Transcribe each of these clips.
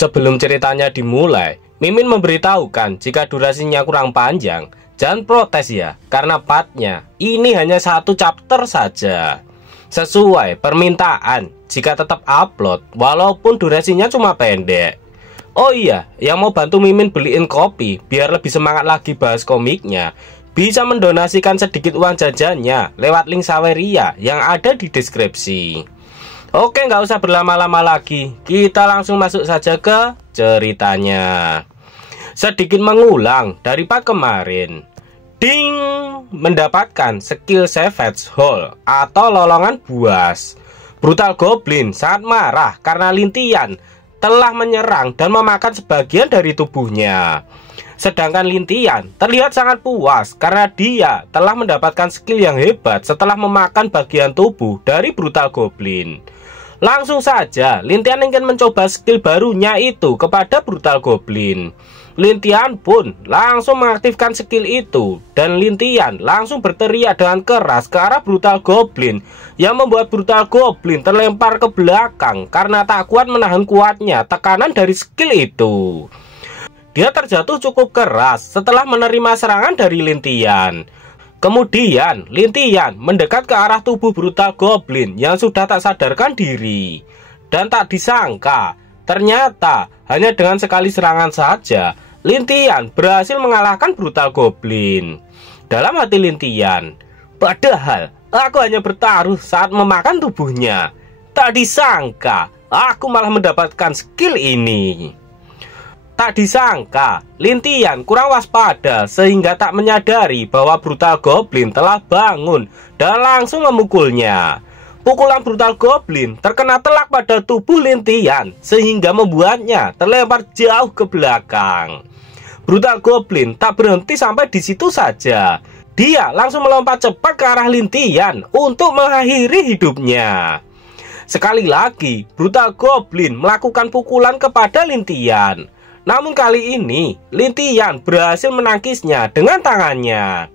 Sebelum ceritanya dimulai, Mimin memberitahukan jika durasinya kurang panjang, jangan protes ya, karena partnya ini hanya 1 chapter saja. Sesuai permintaan, jika tetap upload, walaupun durasinya cuma pendek. Oh iya, yang mau bantu Mimin beliin kopi, biar lebih semangat lagi bahas komiknya, bisa mendonasikan sedikit uang jajannya lewat link Saweria yang ada di deskripsi. Oke, nggak usah berlama-lama lagi, kita langsung masuk saja ke ceritanya. Sedikit mengulang dari part kemarin. Ding, mendapatkan skill Savage Hole atau lolongan buas. Brutal Goblin sangat marah karena Lintian telah menyerang dan memakan sebagian dari tubuhnya. Sedangkan Lintian terlihat sangat puas karena dia telah mendapatkan skill yang hebat setelah memakan bagian tubuh dari Brutal Goblin. Langsung saja Lintian ingin mencoba skill barunya itu kepada Brutal Goblin. Lintian pun langsung mengaktifkan skill itu, dan Lintian langsung berteriak dengan keras ke arah Brutal Goblin, yang membuat Brutal Goblin terlempar ke belakang karena tak kuat menahan kuatnya tekanan dari skill itu. Dia terjatuh cukup keras setelah menerima serangan dari Lintian. Kemudian Lintian mendekat ke arah tubuh Brutal Goblin yang sudah tak sadarkan diri. Dan tak disangka, ternyata hanya dengan sekali serangan saja Lintian berhasil mengalahkan Brutal Goblin. Dalam hati Lintian, padahal aku hanya bertaruh saat memakan tubuhnya. Tak disangka aku malah mendapatkan skill ini. Tak disangka Lintian kurang waspada sehingga tak menyadari bahwa Brutal Goblin telah bangun dan langsung memukulnya. Pukulan Brutal Goblin terkena telak pada tubuh Lintian sehingga membuatnya terlempar jauh ke belakang. Brutal Goblin tak berhenti sampai di situ saja. Dia langsung melompat cepat ke arah Lintian untuk mengakhiri hidupnya. Sekali lagi Brutal Goblin melakukan pukulan kepada Lintian. Namun kali ini Lintian berhasil menangkisnya dengan tangannya.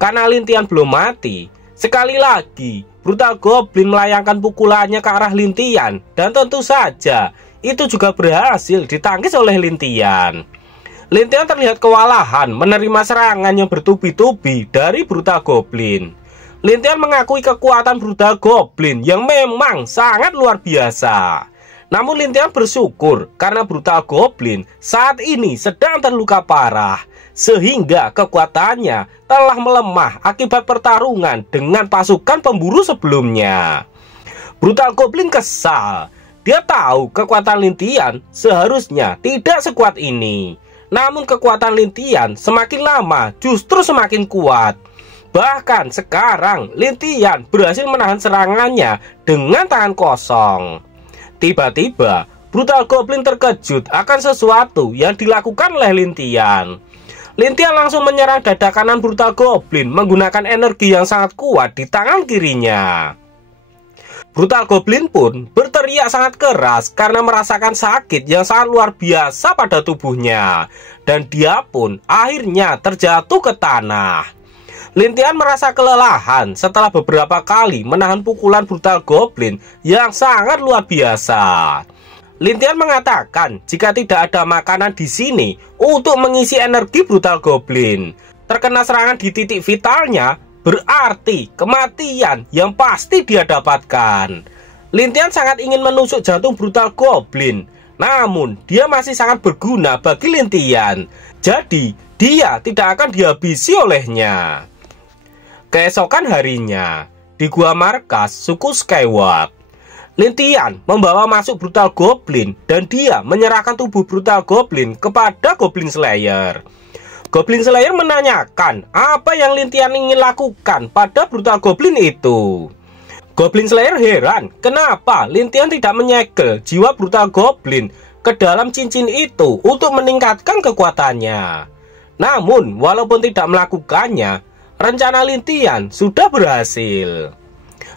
Karena Lintian belum mati, sekali lagi Brutal Goblin melayangkan pukulannya ke arah Lintian, dan tentu saja itu juga berhasil ditangkis oleh Lintian. Lintian terlihat kewalahan menerima serangan yang bertubi-tubi dari Brutal Goblin. Lintian mengakui kekuatan Brutal Goblin yang memang sangat luar biasa. Namun Lintian bersyukur karena Brutal Goblin saat ini sedang terluka parah, sehingga kekuatannya telah melemah akibat pertarungan dengan pasukan pemburu sebelumnya. Brutal Goblin kesal. Dia tahu kekuatan Lintian seharusnya tidak sekuat ini. Namun kekuatan Lintian semakin lama justru semakin kuat. Bahkan sekarang Lintian berhasil menahan serangannya dengan tangan kosong. Tiba-tiba Brutal Goblin terkejut akan sesuatu yang dilakukan oleh Lintian. Lintian langsung menyerang dada kanan Brutal Goblin menggunakan energi yang sangat kuat di tangan kirinya. Brutal Goblin pun berteriak sangat keras karena merasakan sakit yang sangat luar biasa pada tubuhnya. Dan dia pun akhirnya terjatuh ke tanah. Lintian merasa kelelahan setelah beberapa kali menahan pukulan Brutal Goblin yang sangat luar biasa. Lintian mengatakan jika tidak ada makanan di sini untuk mengisi energi Brutal Goblin, terkena serangan di titik vitalnya berarti kematian yang pasti dia dapatkan. Lintian sangat ingin menusuk jantung Brutal Goblin, namun dia masih sangat berguna bagi Lintian, jadi dia tidak akan dihabisi olehnya. Keesokan harinya, di gua markas suku Skyward, Lintian membawa masuk Brutal Goblin dan dia menyerahkan tubuh Brutal Goblin kepada Goblin Slayer. Goblin Slayer menanyakan apa yang Lintian ingin lakukan pada Brutal Goblin itu. Goblin Slayer heran kenapa Lintian tidak menyegel jiwa Brutal Goblin ke dalam cincin itu untuk meningkatkan kekuatannya. Namun walaupun tidak melakukannya, rencana Lintian sudah berhasil.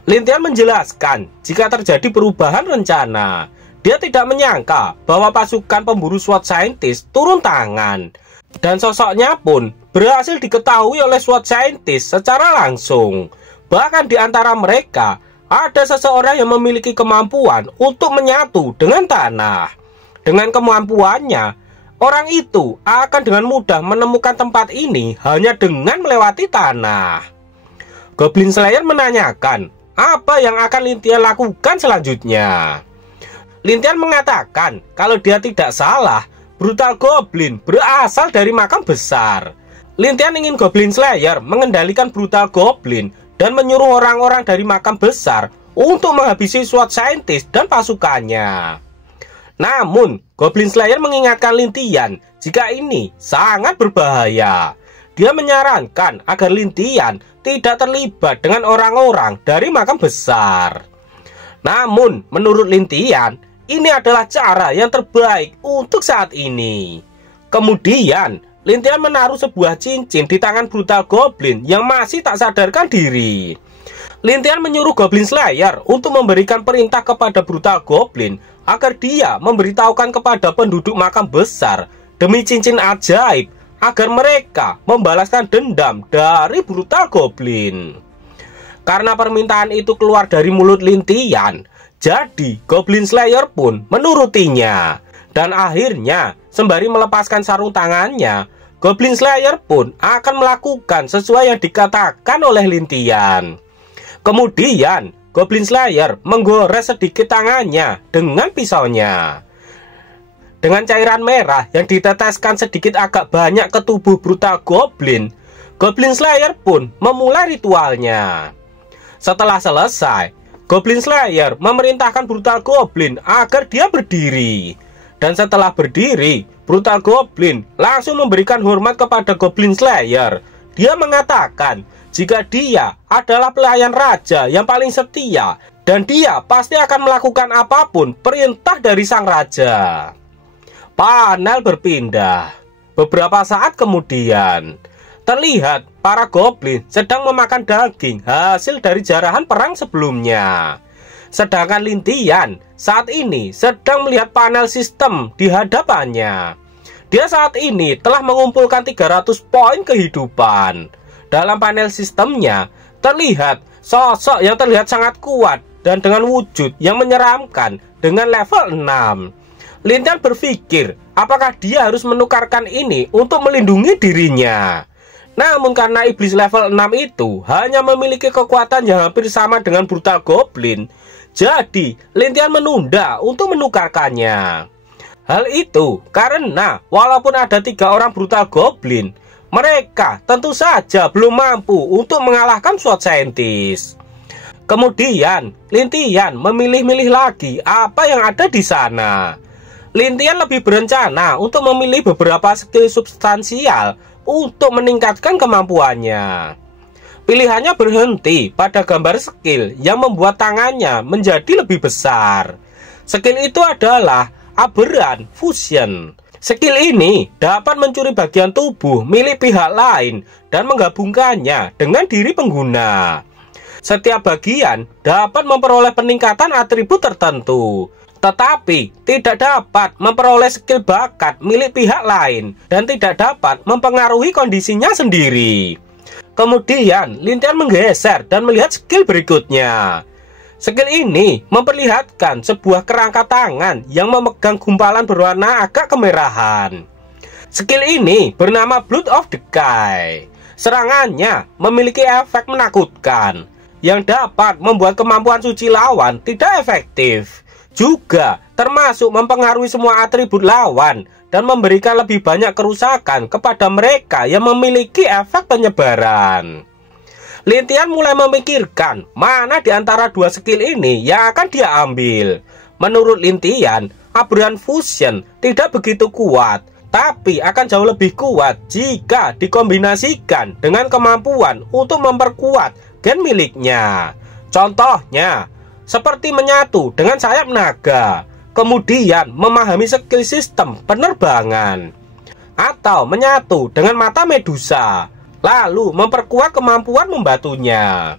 Lintian menjelaskan jika terjadi perubahan rencana. Dia tidak menyangka bahwa pasukan pemburu SWOT Scientist turun tangan. Dan sosoknya pun berhasil diketahui oleh SWOT Scientist secara langsung. Bahkan di antara mereka ada seseorang yang memiliki kemampuan untuk menyatu dengan tanah. Dengan kemampuannya, orang itu akan dengan mudah menemukan tempat ini hanya dengan melewati tanah. Goblin Slayer menanyakan, apa yang akan Lintian lakukan selanjutnya? Lintian mengatakan kalau dia tidak salah, Brutal Goblin berasal dari makam besar. Lintian ingin Goblin Slayer mengendalikan Brutal Goblin dan menyuruh orang-orang dari makam besar untuk menghabisi SWAT Scientist dan pasukannya. Namun, Goblin Slayer mengingatkan Lintian jika ini sangat berbahaya. Dia menyarankan agar Lintian tidak terlibat dengan orang-orang dari makam besar. Namun, menurut Lintian, ini adalah cara yang terbaik untuk saat ini. Kemudian, Lintian menaruh sebuah cincin di tangan Brutal Goblin yang masih tak sadarkan diri. Lintian menyuruh Goblin Slayer untuk memberikan perintah kepada Brutal Goblin agar dia memberitahukan kepada penduduk makam besar demi cincin ajaib agar mereka membalaskan dendam dari Brutal Goblin. Karena permintaan itu keluar dari mulut Lintian, jadi Goblin Slayer pun menurutinya. Dan akhirnya, sembari melepaskan sarung tangannya, Goblin Slayer pun akan melakukan sesuai yang dikatakan oleh Lintian. Kemudian, Goblin Slayer menggores sedikit tangannya dengan pisaunya. Dengan cairan merah yang diteteskan sedikit agak banyak ke tubuh Brutal Goblin, Goblin Slayer pun memulai ritualnya. Setelah selesai, Goblin Slayer memerintahkan Brutal Goblin agar dia berdiri. Dan setelah berdiri, Brutal Goblin langsung memberikan hormat kepada Goblin Slayer. Dia mengatakan jika dia adalah pelayan raja yang paling setia dan dia pasti akan melakukan apapun perintah dari sang raja. Panel berpindah. Beberapa saat kemudian, terlihat para goblin sedang memakan daging hasil dari jarahan perang sebelumnya. Sedangkan Lintian saat ini sedang melihat panel sistem di hadapannya. Dia saat ini telah mengumpulkan 300 poin kehidupan. Dalam panel sistemnya terlihat sosok yang terlihat sangat kuat dan dengan wujud yang menyeramkan dengan level 6. Lintian berpikir apakah dia harus menukarkan ini untuk melindungi dirinya. Namun karena iblis level 6 itu hanya memiliki kekuatan yang hampir sama dengan Brutal Goblin, jadi Lintian menunda untuk menukarkannya. Hal itu karena walaupun ada 3 orang Brutal Goblin, mereka tentu saja belum mampu untuk mengalahkan SWAT Scientist. Kemudian Lintian memilih-milih lagi apa yang ada di sana. Lintian lebih berencana untuk memilih beberapa skill substansial untuk meningkatkan kemampuannya. Pilihannya berhenti pada gambar skill yang membuat tangannya menjadi lebih besar. Skill itu adalah Aberrant Fusion. Skill ini dapat mencuri bagian tubuh milik pihak lain dan menggabungkannya dengan diri pengguna. Setiap bagian dapat memperoleh peningkatan atribut tertentu, tetapi tidak dapat memperoleh skill bakat milik pihak lain dan tidak dapat mempengaruhi kondisinya sendiri. Kemudian Lintian menggeser dan melihat skill berikutnya. Skill ini memperlihatkan sebuah kerangka tangan yang memegang gumpalan berwarna agak kemerahan. Skill ini bernama Blood of Decay. Serangannya memiliki efek menakutkan yang dapat membuat kemampuan suci lawan tidak efektif. Juga termasuk mempengaruhi semua atribut lawan dan memberikan lebih banyak kerusakan kepada mereka yang memiliki efek penyebaran. Lintian mulai memikirkan mana di antara 2 skill ini yang akan dia ambil. Menurut Lintian, Aberrant Fusion tidak begitu kuat, tapi akan jauh lebih kuat jika dikombinasikan dengan kemampuan untuk memperkuat gen miliknya. Contohnya, seperti menyatu dengan sayap naga, kemudian memahami skill sistem penerbangan, atau menyatu dengan mata Medusa, lalu memperkuat kemampuan membatunya.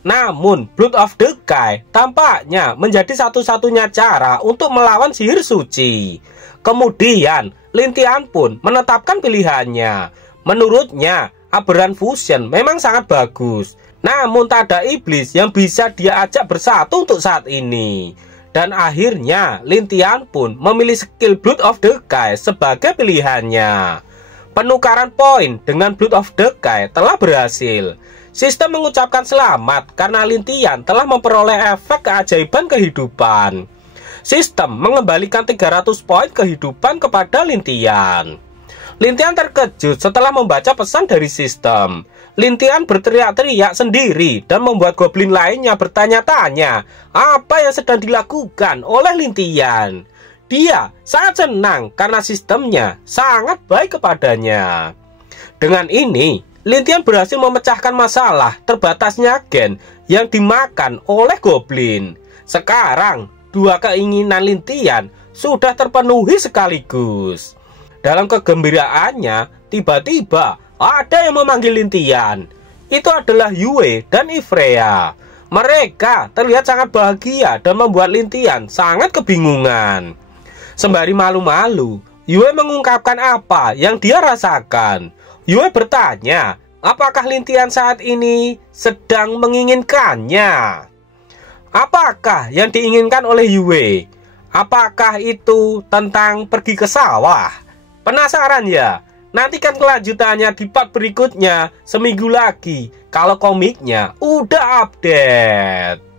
Namun, Blood of Decay tampaknya menjadi satu-satunya cara untuk melawan sihir suci. Kemudian, Lintian pun menetapkan pilihannya. Menurutnya, Aberrant Fusion memang sangat bagus. Namun tak ada iblis yang bisa dia ajak bersatu untuk saat ini. Dan akhirnya Lintian pun memilih skill Blood of the Kai sebagai pilihannya. Penukaran poin dengan Blood of the Kai telah berhasil. Sistem mengucapkan selamat karena Lintian telah memperoleh efek keajaiban kehidupan. Sistem mengembalikan 300 poin kehidupan kepada Lintian. Lintian terkejut setelah membaca pesan dari sistem. Lintian berteriak-teriak sendiri dan membuat goblin lainnya bertanya-tanya apa yang sedang dilakukan oleh Lintian. Dia sangat senang karena sistemnya sangat baik kepadanya. Dengan ini, Lintian berhasil memecahkan masalah terbatasnya gen yang dimakan oleh goblin. Sekarang, dua keinginan Lintian sudah terpenuhi sekaligus. Dalam kegembiraannya, tiba-tiba ada yang memanggil Lintian. Itu adalah Yue dan Ivrea. Mereka terlihat sangat bahagia dan membuat Lintian sangat kebingungan. Sembari malu-malu, Yue mengungkapkan apa yang dia rasakan. Yue bertanya, apakah Lintian saat ini sedang menginginkannya? Apakah yang diinginkan oleh Yue? Apakah itu tentang pergi ke sawah? Penasaran ya? Nantikan kelanjutannya di part berikutnya seminggu lagi kalau komiknya udah update.